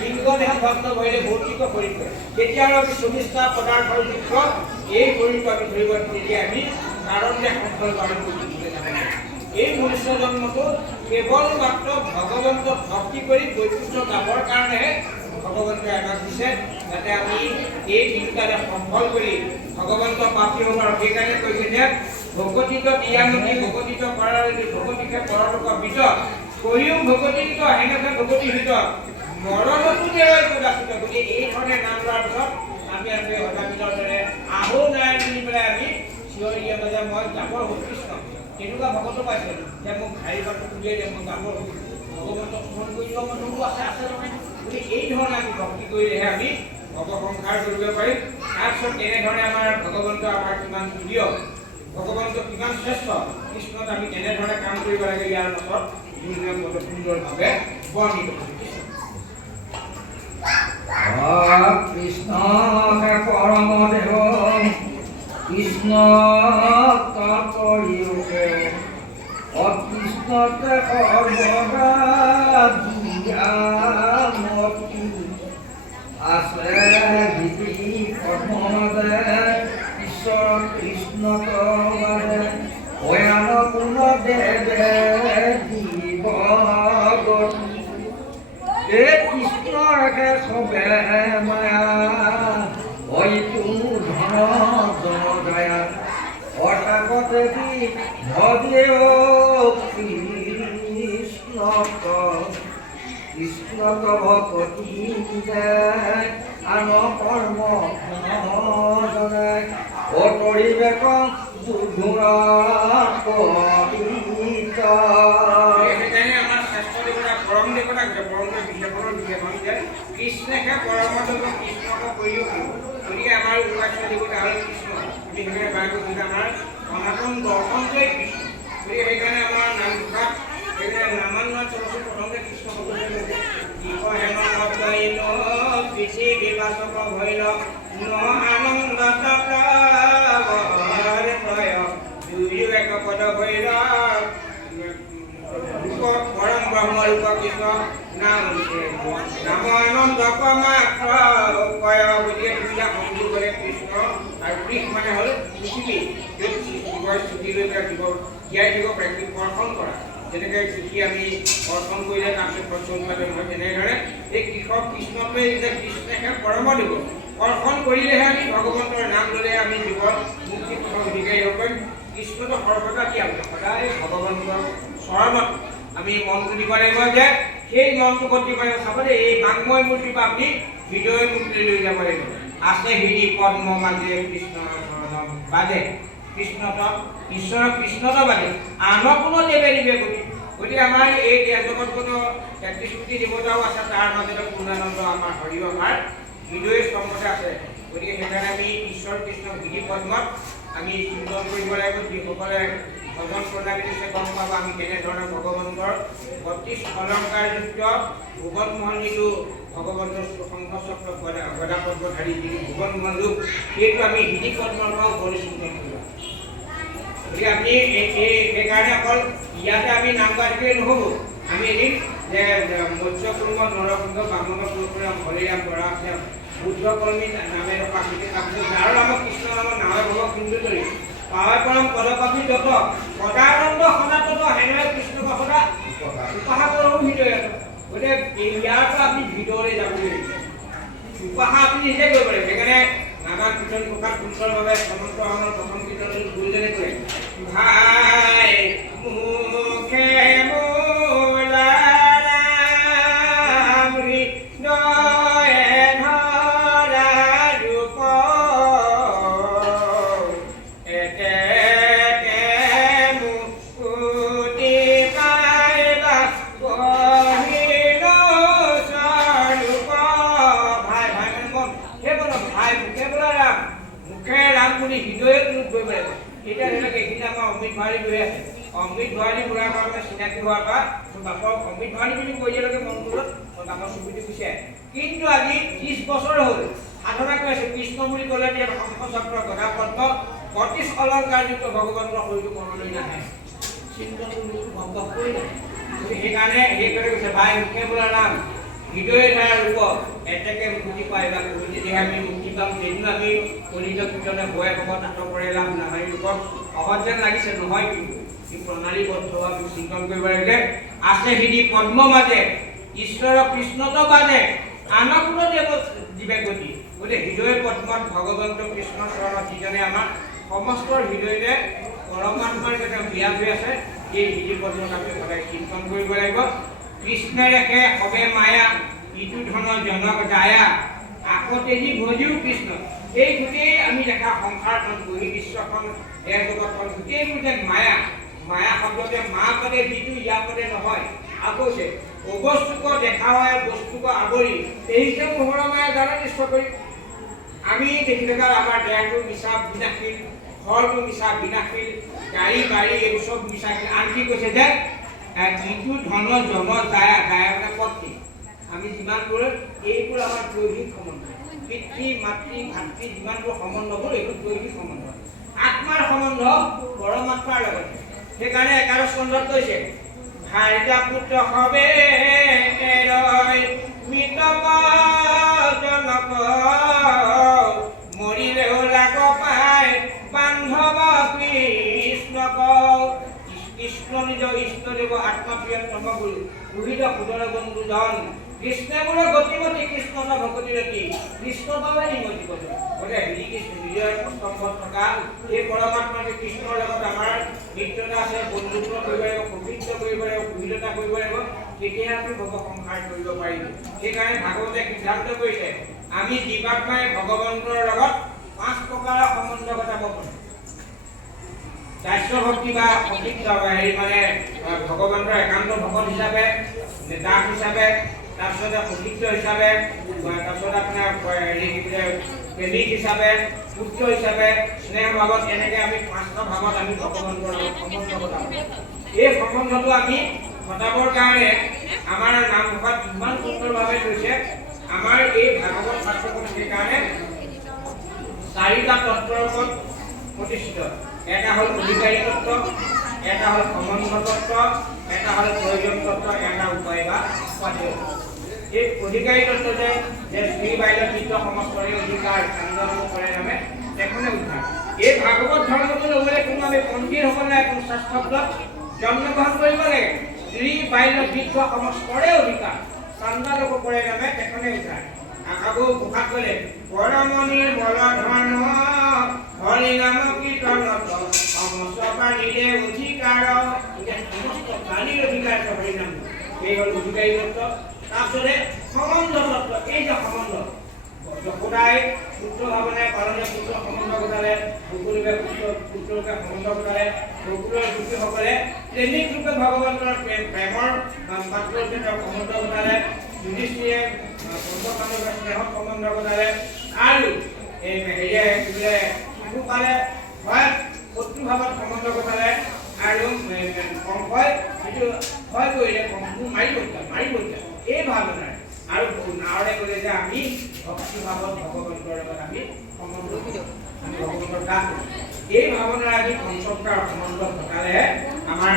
লিংগদেহ ভগ্ন ভৰিলে ভৌতিক শৰীৰ কৰে তেতিয়া আৰু আমি 24টা পদাৰ্থৰ যুক্ত এই শৰীৰটো আমি ধৰিব তেতিয়া আমি কাৰণ যে সম্পৰ্ক পালন কৰিবলৈ নালাগে এই মনুষ্য জন্মটো কেৱল মাত্ৰ ভগৱন্ত ভক্তি কৰি বৈকুণ্ঠ যাবৰ কাৰণেহে ভগৱন্তই আমাক দিছে যাতে আমি এই দিনকালে সফল কৰি ভগৱন্ত প্ৰাপ্তি হ'ব আৰু সেইকাৰণে কৈছে যে ভগৱতীত দিয়ামতি ভগৱতীত কৰাৰতি ভগৱতীকে পৰলোক বিত কৰিও ভগৱতীত হেনেকে ভগৱতী হিত মৰণতো দেৱাই প্ৰদাসিত গতিকে এই ধৰণে নাম লোৱাৰ পিছত আমি হঠাৎ দৰে আহো নাই বুলি পেলাই আমি চিঞৰি দিয়া যে মই যাবৰ হ'ল কৃষ্ণ তেনেকুৱা ভকতো পাইছে যে মোক ভাৰী বাটটো উলিয়াই দিয়ে মই যাবৰ হ'ল ভগৱন্তক স্মৰণ কৰি দিব মানুহবোৰ আছে নহয় গতিকে এই ধৰণে আমি ভক্তি কৰিলেহে আমি ভৱসংসাৰ কৰিব পাৰিম তাৰপিছত তেনেধৰণে আমাৰ ভগৱন্ত আমাৰ কিমান প্ৰিয় ভগৱন্ত কিমান শ্ৰেষ্ঠ কৃষ্ণত আমি তেনেধৰণে কাম কৰিব লাগে ইয়াৰ পাছত সুন্দৰভাৱে বৰ্ণিত কৃষ্ণ পৰম দেৱ কৃষ্ণ তৎপৰিয়োগে অকৃষ্ণতে সৰ্বদা দিয়ামতি আছে বিধি পদ্মনাদে ঈশ্বৰ কৃষ্ণত বাদে ভয়ান কোন দেৱে দিব গতি এই কৃষ্ণ ৰাখে চবে মায়া হয়তো ধন জয়া অৰ্থাগতে দি ভজেও কৃষ্ণক ভকতি যায় আন কৰ্ম জনাই অতৰিবেক দুঘোৰা কবিতা পৰম দেৱতা পৰমে বিশেষৰ বিশেষণ যে কৃষ্ণকে পৰম দেৱ কৃষ্ণক কৰিও গতিকে আমাৰ উপাস্য দেৱতা হ'ল কৃষ্ণ আমি সেইকাৰণে বায়ু আমাৰ সনাতন দৰ্শনটোৱেই কৃষ্ণ গতিকে সেইকাৰণে আমাৰ নাম ঘোষা সেইকাৰণে নামান্নত চলচিত্ৰ প্ৰথমতে কৃষ্ণ হেমন শব্দ পৃথিৱী বাচক ভৈল ন আনন্দ দুয়ো এক পদ ভৈল পৰম ব্ৰহ্ম ৰূপ কৃষ্ণ নাম আনন্দ মাত্ৰ কয় গতিকে দুইটা সংযোগ কৰে কৃষ্ণ আৰু কৃষ মানে হ'ল পৃথিৱী য'ত জীৱৰ স্থিতি লৈ পেলাই জীৱ জীয়াই থাকিব প্ৰাকৃতিক কৰ্ষণ কৰা যেনেকৈ কৃষি আমি কৰ্ষণ কৰিলে তাৰপিছত শস্য উৎপাদন হয় তেনেদৰে এই কৃষক কৃষ্ণটোৱে যে কৃষ্ণকে পৰম দিব কৰ্ষণ কৰিলেহে আমি ভগৱন্তৰ নাম ল'লে আমি জীৱৰ মুক্তি পথৰ অধিকাৰী হ'ব পাৰিম কৃষ্ণটো সৰ্বদা কি আমি সদায় ভগৱন্তৰ চৰণত আমি মনটো দিব লাগিব যে সেই মনটো ক'ত দিব লাগিব চাব দেই এই বাংময় মূৰ্তিৰ পৰা আপুনি হৃদয় মূৰ্তি লৈ যাব লাগিব আছে হৃদি পদ্ম মাজে কৃষ্ণ চৰণ বাজে কৃষ্ণত ঈশ্বৰৰ কৃষ্ণত বাজে আন কোনো দেৱে দিবে গতিকে আমাৰ এই দেহ জগত কোনো ৩৩ কোটি দেৱতাও আছে তাৰ মাজতে পূৰ্ণানন্দ আমাৰ হৰিবাৰ হৃদয় স্তম্ভতে আছে গতিকে সেইকাৰণে আমি ঈশ্বৰ কৃষ্ণ হৃদি পদ্মত আমি চিন্তন কৰিব লাগিব যিসকলে ভজন প্ৰণালী দিছে গম পাব আমি কেনেধৰণে ভগৱন্তৰ ৩২ অলংকাৰযুক্ত ভুৱন মহলিটো ভগৱন্তৰ শংখচক্ৰ গদা পদ্মধাৰী যিটো ভুৱন মহলুক সেইটো আমি হৃদি পদ্মৰ পৰা ওপৰলৈ চিন্তন কৰিব গতিকে আমি সেইকাৰণে অকল ইয়াতে আমি নাম গাইটোৱে নহ'ব আমি এদিন যে মৎস্য কুৰ্ম নৰকুণ্ড বামন পুৰুষৰাম হৰিৰাম বৰাম বুদ্ধকৰ্মী নামে প্ৰাকৃতিক যাৰ নামক কৃষ্ণ নামৰ নামে ভগৱ হিন্দু কৰি পাৱাৰ পৰম পদপাপী যত সদানন্দ সনাতন হেনয় কৃষ্ণক সদা উপাসা কৰোঁ হৃদয়ত গতিকে ইয়াৰ পৰা আপুনি ভিতৰলৈ যাব লাগিব উপাসা আপুনি নিজে কৰিব লাগিব সেইকাৰণে নাগা কীৰ্তন প্ৰকাশ সুন্দৰভাৱে সমন্ত আমাৰ প্ৰথম কীৰ্তনটো গুৰুজনে কৰে ভাই মুখে অমৃত ভঁৰালী বুঢ়াৰ কাৰণে চিনাকি হোৱাৰ পৰা বাপৰ অমৃত ভঁৰালী বুলি কৈ দিয়ালৈকে মনটোত বাপৰ চুপিটো গুচি আহে কিন্তু আজি ৩০ বছৰ হ'ল সাধনা কৰি আছে কৃষ্ণ বুলি ক'লে যে শংখচক্ৰ গদা পদ্ম ৩২ অলংকাৰযুক্ত ভগৱন্তৰ শৰীৰটো মনলৈ নাহে চিন্তনটো ভংগ কৰি নাহে সেইকাৰণে কৈছে ভাই মুখে বোলা নাম হৃদয় ধাৰা ৰূপ এতেকে মুক্তি পাইবা যদিহে আমি মুক্তি পাম যেদিন আমি কলিত কীৰ্তনে ভয় ভগত নাটক কৰি লাভ নাহাৰী ৰূপত সহজ যেন লাগিছে নহয় কিন্তু প্ৰণালীবদ্ধ আমি চিন্তন কৰিব লাগিলে আছে হৃদি পদ্ম মাজে ঈশ্বৰ কৃষ্ণত বাজে আন কোনো দেৱ জীৱে গতি গতিকে হৃদয় পদ্মত ভগৱন্ত কৃষ্ণ চৰণত যিজনে আমাৰ সমস্ত হৃদয়তে পৰমাত্মাৰ যাতে বিয়া হৈ আছে এই হৃদি পদ্মত আমি সদায় চিন্তন কৰিব লাগিব কৃষ্ণে ৰেখে সবে মায়া ইটো ধন জনক দায়া আকতেজি ভজিও কৃষ্ণ এই গোটেই আমি দেখা সংসাৰখন বহি বিশ্বখন দেহ জগতখন গোটেইবোৰ যে মায়া মায়া শব্দতে মা পদে যিটো ইয়াৰ পদে নহয় আকৌ যে অবস্তুক দেখা হয় বস্তুক আৱৰি এইকে মোহৰ মায়া দ্বাৰা নিষ্ঠ কৰি আমি দেখি থকা আমাৰ দেহটো মিছা বিনাশীল ঘৰটো মিছা বিনাশীল গাড়ী বাৰী এইবোৰ চব মিছাশীল আনকি কৈছে যে যিটো ধন জন দায়া দায়া মানে পত্নী আমি যিমানবোৰ এইবোৰ আমাৰ দৈহিক সম্বন্ধ পিতৃ মাতৃ ভাতৃ যিমানবোৰ সম্বন্ধবোৰ এইবোৰ দৈহিক সম্বন্ধ আত্মাৰ সম্বন্ধ পৰমাত্মাৰ লগত সেইকাৰণে 11 স্কন্ধত কৈছে ভাইজা পুত্ৰ হবে মৃত জনক মৰিলেও লাগ পায় বান্ধৱ কৃষ্ণক কৃষ্ণ নিজ ইষ্টদেৱ আত্মপ্ৰিয়তম গুৰু পুহিত সুদৰ বন্ধুজন কৃষ্ণে বোলে গতিমতী কৃষ্ণ ভকতি ৰতি কৃষ্ণ পালে নিমতি গতি গতিকে শ্ৰীকৃষ্ণ নিজৰ স্তম্ভত থকা এই পৰমাত্মাকে কৃষ্ণৰ লগত আমাৰ মিত্ৰতা আছে বন্ধুত্ব কৰিব লাগিব প্ৰকৃত কৰিব লাগিব পুহিলতা কৰিব লাগিব তেতিয়াহে আমি ভৱ সংসাৰ কৰিব পাৰিম সেইকাৰণে ভাগৱতে সিদ্ধান্ত কৰিছে আমি জীৱাত্মাই ভগৱন্তৰ লগত 5 প্ৰকাৰৰ সম্বন্ধ ঘটাব পাৰোঁ দাস্য ভক্তি বা সতীৰ্থ মানে ভগৱন্তৰ একান্ত ভকত হিচাপে দাস হিচাপে তাৰপিছতে সতীৰ্থ হিচাপে তাৰপিছত আপোনাৰ প্ৰেমিক হিচাপে পুত্ৰ হিচাপে স্নেহ ভাৱত এনেকৈ আমি 5টা ভাৱত আমি ভগৱন্তৰ সম্বন্ধ ঘটাব এই সম্বন্ধটো আমি ঘটাবৰ কাৰণে আমাৰ নামঘৰত ইমান সুন্দৰভাৱে কৈছে আমাৰ এই ভাগৱত শাস্ত্ৰখন সেইকাৰণে 4টা তত্ত্বৰ ওপৰত প্ৰতিষ্ঠিত এটা হ'ল অধিকাৰী তত্ত্ব এটা হ'ল সম্বন্ধ তত্ত্ব এটা হ'ল প্ৰয়োজন তত্ত্ব এটা উপায় বা উপাদেয় এই অধিকাৰী তত্ত্ব যে শ্ৰী বাইলকৃত সমস্তৰে অধিকাৰ চন্দ্ৰ কৰে নামে তেখনে উদ্ধাৰ এই ভাগৱত ধৰ্মটো ল'বলৈ কোনো আমি পণ্ডিত হ'ব নাই কোনো শাস্ত্ৰত জন্মগ্ৰহণ কৰিব লাগে শ্ৰী বাইলকৃত সমস্তৰে অধিকাৰ চন্দ্ৰ কৰে নামে তেখনে উদ্ধাৰ আকৌ প্ৰকাশ কৰে পৰমণি বলধন হৰি নাম কীৰ্তনত সমস্ত এই হ'ল উদ্যোগী তত্ত্ব। তাৰপিছতে সম্বন্ধ তত্ত্ব, এই যে সম্বন্ধ যশোদাই পুত্ৰ ভাৱনাই পালনে পুত্ৰ সম্বন্ধ ঘটালে, বকুলোকে পুত্ৰকে সম্বন্ধ ঘটালে, বকুলৰ গোপীসকলে প্ৰেমিক ৰূপে ভগৱন্তৰ প্ৰেমৰ পাত্ৰ ৰূপে তেওঁ সম্বন্ধ ঘটালে, যুধিষ্ঠিৰে পঞ্চপাণ্ডৱৰ স্নেহত সম্বন্ধ ঘটালে, আৰু এই হেৰিয়ে কি বোলে শিশুকালে হয় শত্ৰুভাৱত সম্বন্ধ ঘটালে, আৰু কংসই যিটো ভয় কৰিলে কংসক মাৰি পঠিয়ালে এই ভাৱনাৰে, আৰু নাৱৰে ক'লে যে আমি ভক্তিভাৱত ভগৱন্তৰ লগত আমি সম্বন্ধ আমি ভগৱন্তৰ দাস কৰোঁ। এই ভাৱনাৰে আমি পঞ্চপ্ৰাৰ সম্বন্ধ ঘটালেহে আমাৰ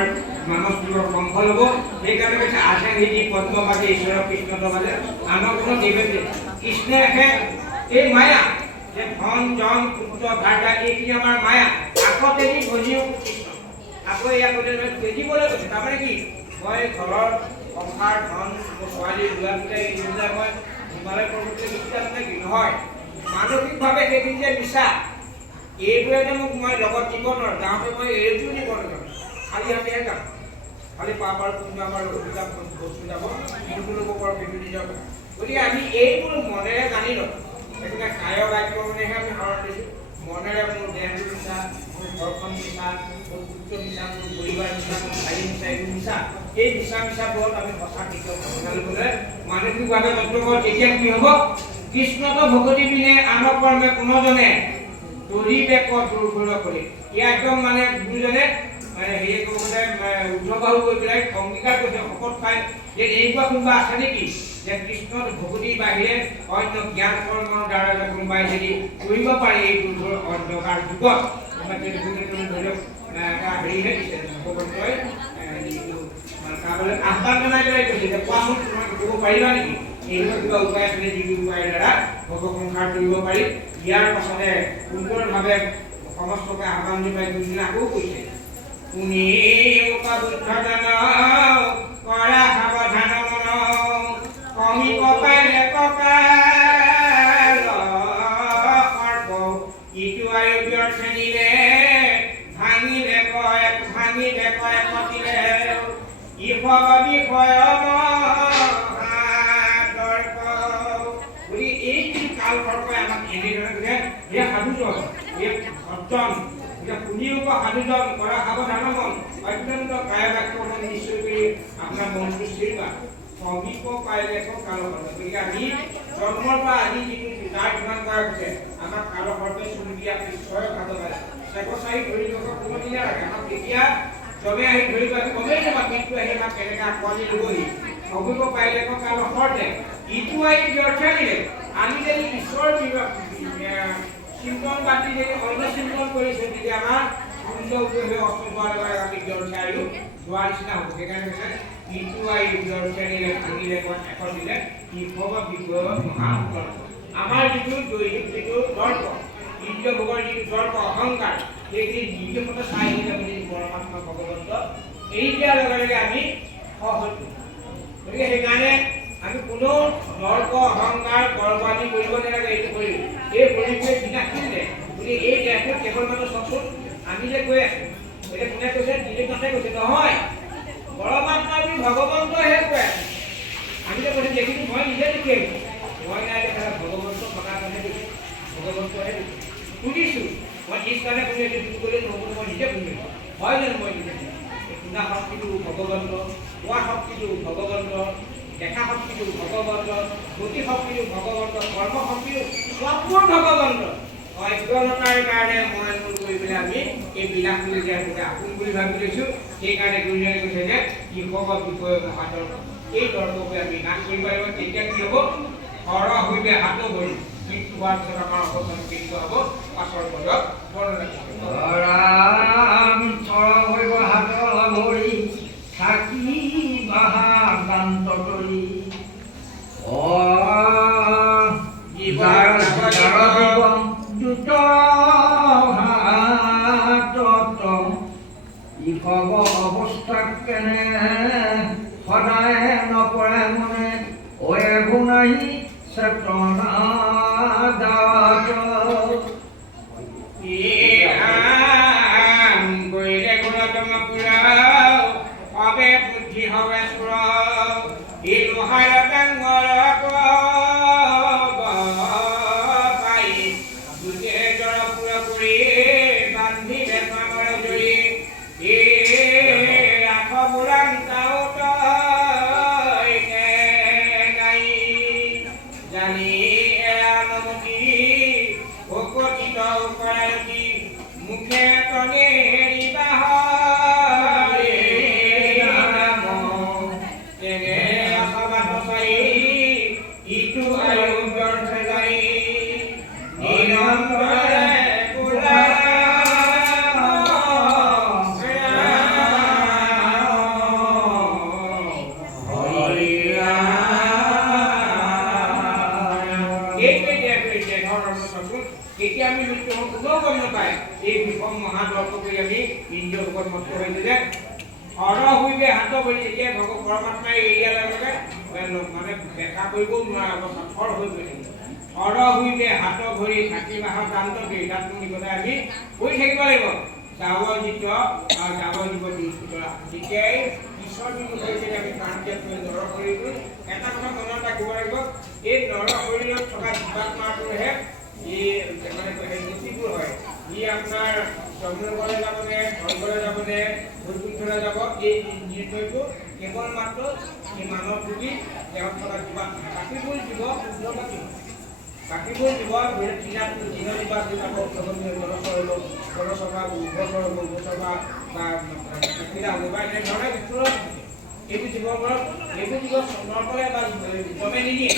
মানৱ জীৱৰ সফল হ'ব। সেইকাৰণে কৈছে আছে নিধি পদ্মবাদী ঈশ্বৰ কৃষ্ণবাদে আনক কোনো নিবেদে কৃষ্ণে এই মায়া যে ধন জন পুত্ৰ ভাৰ্তা এইখিনি আমাৰ মায়া আকৌ তেজি ভজিও কৃষ্ণ আকৌ ইয়াক তেজিবলৈ কৈছে। তাৰমানে কি মই ঘৰৰ সংসাৰ ধন ছোৱালী ল'ৰা ছোৱালী এইবিলাক মই হিমালয় পৰ্বতলৈ গুচি যাম নেকি? নহয়, মানসিকভাৱে সেইখিনি যে মিছা এইবোৰে মোক মই লগত নিব নোৱাৰোঁ, যাওঁতে মই এইটোও নিব নোৱাৰোঁ, খালী হাতেহে যাম, খালী পাপাৰ কোনটো আমাৰ অধিকাৰ বস্তু যাব কোনটো ল'ব পাৰোঁ সেইটো নিজৰ। গতিকে আমি এইবোৰ মনেৰে জানি লওঁ। গতিকে কায় বাক্য মানেহে আমি হৰণ দিছোঁ, মনেৰে মোৰ দেহটো মিছা, মোৰ ঘৰখন মিছা, মোৰ পুত্ৰ মিছা, মোৰ পৰিবাৰ মিছা, মোৰ ভাই মিছা, এইবোৰ মিছা। এই মিছাবোৰত আমি সঁচা কেতিয়াও মানসিকভাৱে যত্ন কৰোঁ, তেতিয়া কি হ'ব? কৃষ্ণত ভকতি পিনে আনক কৰ্মে কোনোজনে দৰিবেক দুৰ্ঘৰ কৰি ইয়াৰ একদম মানে গুৰুজনে হেৰি ক'বলৈ উদ্ধবাহু কৰি পেলাই অংগীকাৰ কৰিছে শপত খাই যে এনেকুৱা কোনোবা আছে নেকি যে কৃষ্ণত ভকতিৰ বাহিৰে অন্য জ্ঞান কৰ্মৰ দ্বাৰা যে কোনোবাই যদি কৰিব পাৰে এই দুৰ্ঘৰ অন্ধকাৰ যুগত ধৰি লওক এটা হেৰিহে দিছে ভগৱন্তই আহ্বান জনাই পেলাই কৈছে যে কোৱাচোন তোমাক কৰিব পাৰিবা নেকি? এনেকুৱা কিবা উপায় আছে যিটো উপায়ৰ দ্বাৰা ভোগ সংসাৰ কৰিব পাৰি। ইয়াৰ পাছতে সুন্দৰভাৱে সমস্তকে আহ্বান জনাই দুদিন আকৌ কৈছে শুনি কৰা সাৱধান মন কমি কপালে ককাল ইটো আয়োগৰ শ্ৰেণীৰে ভাঙিলে কয় কটিলে ইফগ বিষয় বুলি এই কাল সৰ্পই আমাক এনেদৰে এই সাধুজন এই সজ্জন শুনিও সাধুজন কৰা সাৱধান মন অত্যন্ত কায় বাক্য নিশ্চয় কৰি আপোনাৰ মনটো স্থিৰ কৰা সমীপ পাইলে কাল সৰ্প। গতিকে আমি জন্মৰ পৰা আজি যিটো তাৰ কিমান কৰা হৈছে আমাক কাল সৰ্পে চুৰি দিয়া নিশ্চয় খাব পাৰে। চেকচাৰি ধৰি থকা কোনো দিনে ৰাখে আমাক তেতিয়া চবে আহি ধৰিব কমেই যাবা কিন্তু আহি আমাক কেনেকৈ আঁকোৱালি ল'বহি সমীপ পাইলে কাল সৰ্পে ইটো আহি ব্যৰ্থ দিলে। আমি যদি ঈশ্বৰৰ চিন্তন বাদ দি যদি অন্য চিন্তন কৰিছোঁ তেতিয়া আমাৰ সূৰ্য উদয় হৈ অস্ত যোৱাৰ লগে আমি ব্যৰ্থ আৰু যোৱাৰ নিচিনা হ'ব। সেইকাৰণে কৈছে ইটো আহি ব্যৰ্থ দিলে ভাঙিলে এখন দিলে ইভৱ বিষয় মহান্তৰ আমাৰ যিটো দৈহিক যিটো দৰ্প ইন্দ্ৰিয় ভোগৰ যিটো দৰ্প অহংকাৰ সেইখিনি নিজে মতে চাই আহিলে বুলি পৰমাত্মা ভগৱন্ত এৰি দিয়াৰ লগে লগে আমি সহজ। গতিকে সেইকাৰণে আমি কোনো দৰ্প অহংকাৰ গৰ্ব আদি কৰিব নালাগে। এইটো কৰিম এই পৰিৱেশ বিনাশিলে বুলি এই দেহটো কেৱল মানুহ চাওকচোন আমি যে কৈ আছোঁ এতিয়া কোনে কৈছে দিলীপনাথে কৈছে নহয় পৰমাত্মা বুলি ভগৱন্তহে কৈ আছে। আমি যে কৈছে দেখিছোঁ মই নিজে দেখি আহিছোঁ মই নাই দেখা ভগৱন্ত থকাৰ কাৰণে কৈছোঁ ভগৱন্তহে শুনিছোঁ মই নিজ কাৰণে শুনি আছোঁ যিটো কৰিলে নহ'ব মই নিজে শুনিছোঁ হয় জানো মই নিজে শুনা শক্তিটো ভগৱন্ত কোৱা শক্তিটো ভগৱন্ত দেখা শক্তিটো ভগৱন্ত গতি শক্তিটো ভগৱন্ত কৰ্ম শক্তিটো সববোৰ ভগৱন্ত অজ্ঞতাৰ কাৰণে মই মোৰ কৰি পেলাই আমি এই বিলাস বুলি যে আপোন বুলি ভাবি লৈছোঁ। সেইকাৰণে গুৰুজনে কৈছে যে ইভৱ বিষয় মহাদৰ্প এই দৰ্পকে আমি নাশ কৰিব লাগিব। তেতিয়া কি হ'ব? সৰহ হৈবে হাত ভৰি মৃত্যু হোৱাৰ পিছত আমাৰ অৱস্থান কেনেকুৱা হ'ব পাছৰ পদত বৰ্ণনা সৰহ হৈব হাত ভৰি থাকি বাহা দান্ত তৰি ইভৱ অৱস্থাক কেনে সদায় নপৰে মনে অয়ে গুণাহী চেতনা কৰিলে গুণতম পুৰা অবে বুদ্ধি হবে সুৰ মুখে তনে হেৰিবা হৰে নাম তেনে আশাবাদ চাই ইটো আয়ু ব্যৰ্থ যায় নিৰন্তৰে পুৰা এতিয়া আমি মৃত্যু কোনেও গম নাপায় এই বিষম মহাদৰ্শ কৰি আমি ইন্দ্ৰিয় ভোগত মত্ত হৈছো যে অৰ হুইবে হাত ভৰি যেতিয়া ভগৱ পৰমাত্মাই এৰিয়াৰ লগে মানে দেখা কৰিবও নোৱাৰা অৱস্থা থৰ হৈ গৈ থাকিব অৰ হুইবে হাত ভৰি থাকি মাহৰ দান্ত দি তাত নিবলৈ আমি কৰি থাকিব লাগিব যাৱজিত আৰু যাৱজীৱ দুষ্কৃতৰা যেতিয়াই ঈশ্বৰ বিমুখ হৈছে আমি প্ৰাণ ত্যাগ কৰি নৰ শৰীৰটো এটা কথা মনত ৰাখিব লাগিব এই নৰ শৰীৰত থকা জীৱাত্মাটোহে মানে গতিবোৰ হয় ই আপোনাৰ চন্দ্ৰলৈ যাবনে স্বৰ্গলৈ যাবনে ভূতলৈ যাব এই নিৰ্ণয়টো কেৱল মাত্ৰ এই মানৱ যোগী দেহত থকা জীৱাত্মা বাকীবোৰ জীৱ বাকীবোৰ জীৱ দিনজীৱা জলসভা গোচভা বা মোবাইল এনেধৰণে উত্তৰত এইবোৰ জীৱবোৰক এইবোৰ জীৱ নৰকলে বা জমে নিদিয়ে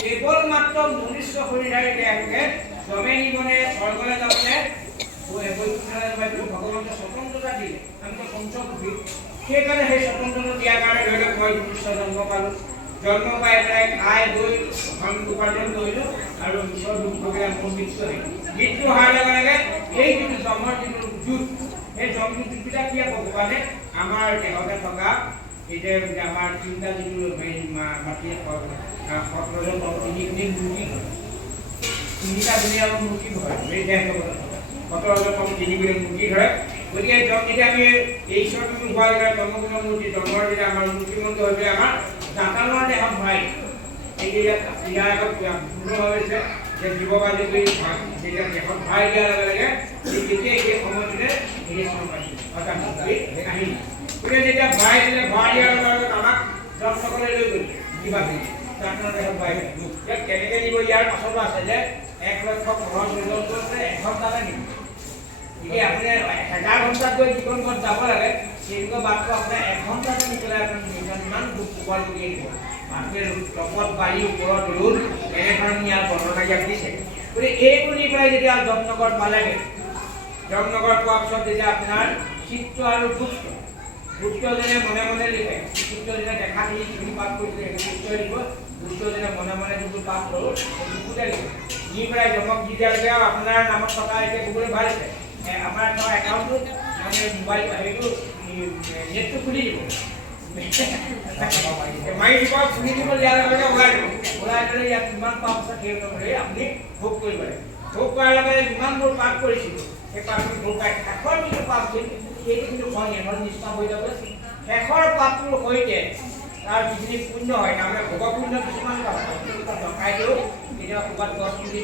কেৱল মাত্ৰ মনুষ্য শৰীৰধাৰী দেহটোকে জমে নিবনে স্বৰ্গলৈ যাবনে ভগৱন্তে স্বতন্ত্ৰতা দিলে আমি পঞ্চভূতি সেইকাৰণে সেই স্বতন্ত্ৰতা দিয়াৰ কাৰণে ধৰি লওক মই মনুষ্য জন্ম পালোঁ জন্ম পাই পেলাই খাই বৈ ধন উপাৰ্জন কৰিলোঁ আৰু ঈশ্বৰ দুখ ভোগে মোৰ মৃত্যু আহিল মৃত্যু হোৱাৰ লগে লগে এই যিটো জন্মৰ যিটো যুগ সেই জন্মৰ যুগবিলাক কি ভগৱানে আমাৰ দেহতে থকা এতিয়া আমাৰ তিনিটা যিটো মাটি তিনিটা দিনে আমাৰ মূৰ্তি হয় এই দেহটো 17 তিনিগুণে মূৰ্তি ধৰে গতিকে যেতিয়া আমি এই ঈশ্বৰটো হোৱাৰ লগে জন্মগুণ মূৰ্তি জন্মৰ দিনা আমাৰ মূৰ্তিমন্ত হৈ পেলাই আমাৰ দাঁতালৰ দেহত ভৰাই এই ইয়াৰ আগত ভুল হৈছে যে জীৱবাদী কৰি যেতিয়া দেহত ভৰাই দিয়াৰ লগে লগে তেতিয়াই সেই সময়টোতে এই চন পাইছিল অৰ্থাৎ কাহিনী গতিকে যেতিয়া ভৰাই দিলে ভৰাই দিয়াৰ লগে লগে আমাক জন্মলৈ লৈ গ'ল কিবা দাঁতালৰ দেহত ভৰাই ইয়াক কেনেকৈ নিব ইয়াৰ পাছতো আছে যে 1,50,000 এঘণ্টাতে নিব এতিয়া আপুনি 1000 ঘণ্টাত গৈ যিখন ঘৰত যাব লাগে সেইটোকে বাটটো আপোনাৰ 1 ঘণ্টাতে নি পেলাই আপুনি ইমান দুখ পোৱাৰ কৰি আহিব মানুহে তপত বাৰী ওপৰত ৰ'দ এনেধৰণে ইয়াৰ বৰ্ণনা ইয়াত দিছে গতিকে এই বুলি পেলাই যেতিয়া জমনগৰ পালেগে জমনগৰ পোৱাৰ পিছত যেতিয়া আপোনাৰ চিত্ৰ আৰু গুপ্তজনে মনে মনে লিখে চিত্ৰজনে দেখা দেখি যিখিনি পাঠ কৰিছিলে সেইটো চিত্ৰ লিখিব গুপ্তজনে মনে মনে যিটো পাঠ কৰোঁ সেইটো লিখে নি পেলাই জমক দি দিয়ালৈকে আপোনাৰ নামত থকা এতিয়া গুগলে ভাল আছে আমাৰ এটা একাউণ্টত মানে মোবাইল হেৰিটো নেটটো খুলি দিব মাৰি দিব খুলি দিব দিয়াৰ লগে লগে ওলাই দিলে ইয়াত কিমান পাপ আছে সেই অনুসৰি আপুনি ভোগ কৰিব লাগে ভোগ কৰাৰ লগে যিমানবোৰ পাপ কৰিছিলোঁ সেই পাপখিনি ভোগ পাই শেষৰ যিটো পাপ আছিল সেইটো কিন্তু এনৰ নিচিনা হৈ যাব শেষৰ পাপটোৰ সৈতে তাৰ যিখিনি পুণ্য হয় তাৰমানে ভোগ পুণ্য কিছুমান ডকাই দিওঁ কেতিয়াবা ক'ৰবাত গছ পুলি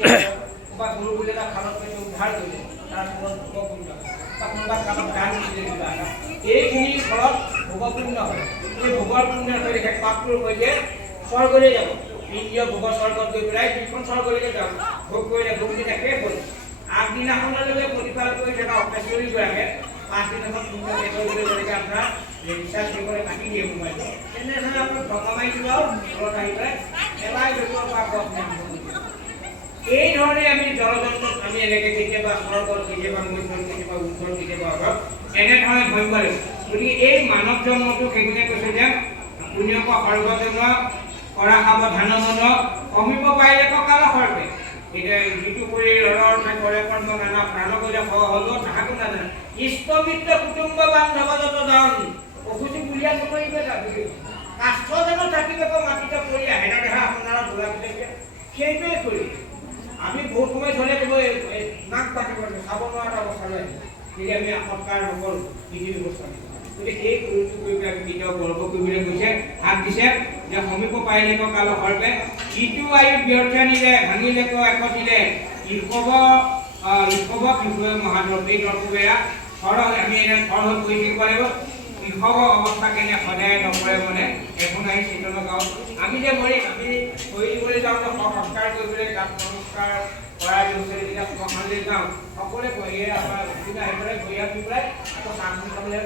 ক'ৰবাত গৰু বুলি এটা খালত পেলাই উদ্ধাৰ কৰিলে তাৰ ফলত ভোগ পুণ্য বা কোনোবা কামত দান দিছিলে কিবা এটা এইখিনিৰ ফলত ভোগ পুণ্য হয় সেই ভোগৰ পুণ্যৰ সৈতে সেই পাপটোৰ সৈতে স্বৰ্গলৈ যাব ইন্দ্ৰিয় ভোগ স্বৰ্গত গৈ পেলাই যিখন স্বৰ্গলৈকে যাব ভোগ কৰিলে ভোগখিনি শেষ হ'ল আগদিনাখনলৈকে প্ৰতিপাল কৰি থকা অপেশ্বৰীগৰাকীয়ে পাঁচদিনাখন পুণ্য শেষ কৰিবলৈ গ'লেকে আপোনাৰ ৰিচাৰ্জ কৰিবলৈ কাটি দিয়ে মোবাইলটো তেনেধৰণে আপোনাৰ টকা মাৰি দিব আৰু ঘৰত আহি পেলাই এবাৰ য'তৰ পৰা এই ধৰণে আমি জলযন্ত্ৰত আমি এনেকৈ কেতিয়াবা স্বৰ্গত কেতিয়াবা মধ্যত কেতিয়াবা উত্তৰ কেতিয়াবা অভাৱ এনেধৰণে ভাবিব লাগিব গতিকে এই মানৱ জন্মটো সেইখিনিয়ে কৈছে যে পুণ্যক সৰ্বজন্ম কৰা সাৱধান মন কমিব পাৰিলে কাল সৰ্বে এতিয়া যিটো কৰি ৰণৰ কৰে কৰ্ম নানা প্ৰাণ কৰিলে হ'ল তাহাকো নাজানে ইষ্টমিত্ৰ কুটুম্ব বান্ধৱ যত যাওঁ অসুধি বুলিয়া নকৰিব কাষ্ঠজনো থাকিব মাটিতে পৰি আহে না দেখা আপোনাৰ বোলাবিলাকে সেইটোৱে কৰি আমি বহুত সময় ধৰে নাক পাতিব চাব নোৱাৰা অৱস্থালৈ আহিম যদি আমি সৎকাৰ নকৰোঁ বিধি ব্যৱস্থা গতিকে সেই কৰিটো কৰি পেলাই কেতিয়াও গৰ্ব কৰিবলৈ গৈছে হাত দিছে যে সমীপ পাৰিলে কাল সৰ্বে ইটো আয়ু ব্যৰ্থ নিলে ভাঙিলে এশ দিলে ইষৱ বিষয়ে মহাদৰ্শ এই দৰ্শ বেয়া সৰহ আমি এনে সৰহ কৰি থাকিব লাগিব ইষৱ অৱস্থা কেনে সদায় নকৰে মানে এখন আহি চিন্তন গাঁও আমি যে মৰিম আমি কৰি দিবলৈ যাওঁতে সংস্কাৰ কৰিবলৈ তাত সংস্কাৰ কৰা গৈছে যেতিয়া শ্মশানলৈ যাওঁ সকলোৱে কয় এই আমাৰ ভক্তিটা আহি পেলাই ভৰিয়া দি পেলাই আকৌ কাম খাবলৈ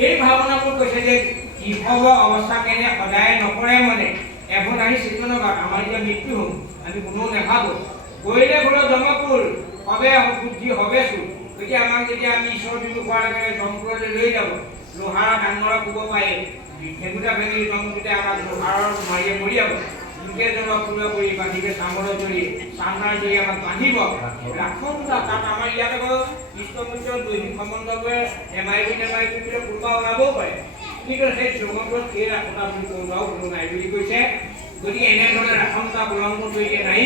এই ভাৱনাবোৰ কৈছে যে ইহব অৱস্থা কেনে সদায় নকৰে মানে এখন আহি চিন্তন কৰা আমাৰ এতিয়া মৃত্যু হ'ম আমি কোনো নাভাবোঁ কৰিলে হ'লেও জমপুৰ হবে বুদ্ধি হবে চোৰ গতিকে আমাক যেতিয়া আমি ঈশ্বৰ বিমুখ হোৱাৰ লগে জমপুৰলৈ লৈ যাব লোহাৰ ডাঙৰ ক'ব পাৰে ভেগুটা ভেঙি জমপুৰতে আমাক লোহাৰৰ মাৰিয়ে মৰি যাব দুখে জমপুৰ কৰি বান্ধিকে চামৰৰ জৰি চামৰাৰ জৰি আমাক বান্ধিব ৰাখোঁ তাত আমাৰ ইয়াত আকৌ কৃষ্ণমূৰ্তিৰ দৈহিক সম্বন্ধবোৰে নেমাৰিব বুলি কোনোবা ওলাবও পাৰে কিন্তু সেই জমপুৰত সেই ৰাখোঁতা বুলি কোনোবাও কোনো নাই বুলি কৈছে গতিকে এনেধৰণে ৰাখোঁতা অৱলম্বন কৰি নাই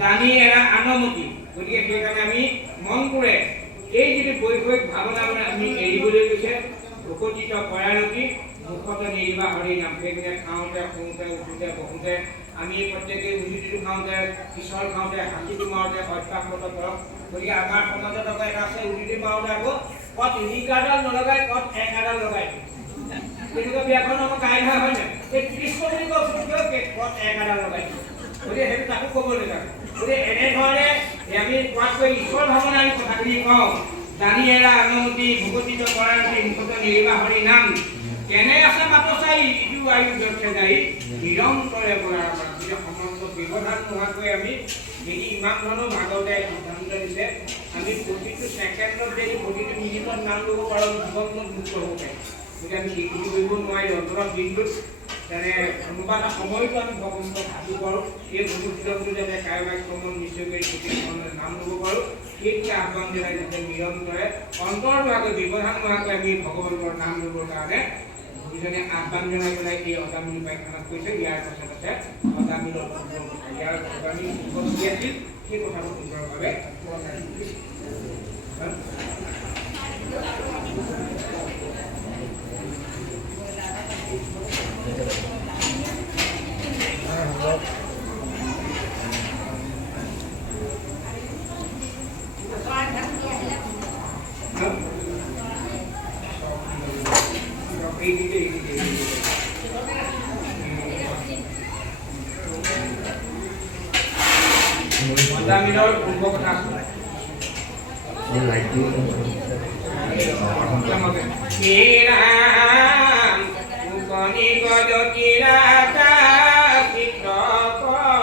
জানি এৰা আনমতি গতিকে সেইকাৰণে আমি মন কৰে এই যিটো বৈষয়িক ভাৱনাবোৰ আমি এৰিবলৈ গৈছে ভকতিত পৰায়ণতি মুখতে নিৰিবা হৰি নাম সেইখিনি খাওঁতে শুওঁতে উঠোঁতে বহোঁতে আমি প্ৰত্যেকেই উজুতিটো খাওঁতে পিছল খাওঁতে হাঁচিটো মাৰোঁতে অভ্যাসগত কৰক গতিকে আমাৰ সমাজত আকৌ এটা আছে উজুতি মাৰোঁতে আকৌ কত ৰিকাৰ্ডাল নলগাই কত একাডাল লগাই তেনেকুৱা ব্যাকৰণ আমাৰ কাইভা হয় নাই এই কৃষ্ণ বুলি কৈছোঁ কত একাডাল লগাই গতিকে সেইটো তাকো ক'বলৈ লাগে গতিকে এনেধৰণে আমি কোৱাতকৈ ঈশ্বৰ ভাৱনা আমি কথাখিনি কওঁ জানি এৰা আনমতি ভকতিত পৰায়ণতি মুখতে নিৰিবা হৰি নাম কেনে আছে মাত্ৰ চাই ইটো আয়ু ব্যৰ্থ যাই নিৰন্তৰে বৰাৰ পৰা গতিকে সমস্ত ব্যৱধান নোহোৱাকৈ আমি যদি ইমান ধৰণৰ ভাগৱতে সিদ্ধান্ত দিছে আমি প্ৰতিটো ছেকেণ্ডত যদি প্ৰতিটো মিনিটত নাম ল'ব পাৰোঁ জীৱনত মুক্ত হ'ব পাৰিম গতিকে আমি এইটো কৰিব নোৱাৰি অন্তৰত দিনটোত তেনে কোনোবা এটা সময়তো আমি ভগৱন্তক ভাবি পাৰোঁ এই ভগৱন্তটো যাতে কাৰোবাক কমন নিশ্চয় কৰি প্ৰতিষ্ঠানৰ নাম ল'ব পাৰোঁ সেইটোকে আহ্বান জনাই যাতে নিৰন্তৰে অন্তৰ নোহোৱাকৈ ব্যৱধান নোহোৱাকৈ আমি ভগৱন্তৰ নাম ল'বৰ কাৰণে ভগীজনে আহ্বান জনাই পেলাই এই অজামিল পাঠখানাত কৈছে ইয়াৰ পাছত আছে অজামিলৰ ইয়াৰ অজামিল কি আছিল সেই কথাটো সুন্দৰভাৱে অজামিলৰ পূৰ্ব কথা আছে